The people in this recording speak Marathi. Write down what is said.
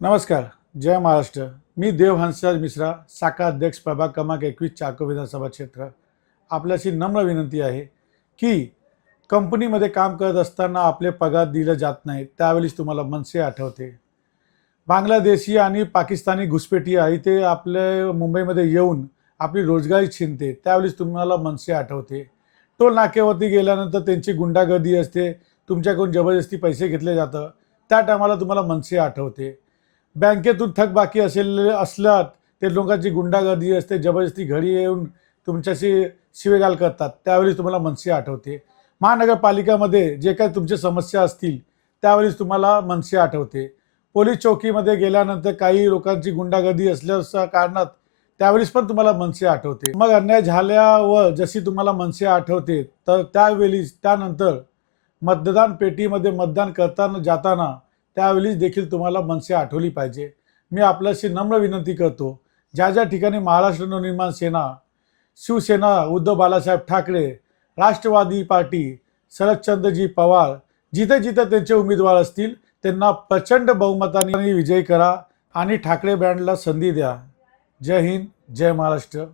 नमस्कार. जय महाराष्ट्र. मी देवहंसराज मिश्रा, शाखा अध्यक्ष प्रभाग क्रमांक 21 चाकूर विधानसभा क्षेत्र. आपल्याशी नम्र विनंती आहे की कंपनीमध्ये काम करत असताना आपले पगार दिले जात नाही, त्यावेळेस तुम्हाला मनसे आठवते. बांगलादेशी आणि पाकिस्तानी घुसपेटिया इथे आपल्या मुंबईमध्ये येऊन आपली रोजगारी छीनते, त्यावेळेस तुम्हाला मनसे आठवते. टोल नाक्यावरती गेल्यानंतर त्यांची गुंडागर्दी असते, तुमच्याकडून जबरदस्ती पैसे घेतले जातं, त्या टायमाला तुम्हाला मनसे आठवते. बँकेतून थकबाकी असल्यात ते लोकांची गुंडागर्दी असते, जबरदस्ती घरी येऊन तुमच्याशी शिवेगाळ करतात, त्यावेळी तुम्हाला मनसे आठवते. महानगरपालिकामध्ये जे काही तुमच्या समस्या असतील त्यावेळेस तुम्हाला मनसे आठवते. पोलीस चौकीमध्ये गेल्यानंतर काही लोकांची गुंडागर्दी असल्याच्या कारणात त्यावेळेस पण तुम्हाला मनसे आठवते. मग अन्याय झाल्यावर जशी तुम्हाला मनसे आठवते, तर त्यावेळी त्यानंतर मतदान पेटीमध्ये मतदान करताना जाताना त्यावेळीच देखील तुम्हाला मनसे आठवली पाहिजे. मी आपल्याशी नम्र विनंती करतो, ज्या ज्या ठिकाणी महाराष्ट्र नवनिर्माण सेना, शिवसेना उद्धव बाळासाहेब ठाकरे, राष्ट्रवादी पार्टी, शरदचंद्रजी पवार, जिथे जिथे त्यांचे उमेदवार असतील त्यांना प्रचंड बहुमताने विजयी करा आणि ठाकरे बँडला संधी द्या. जय हिंद, जय महाराष्ट्र.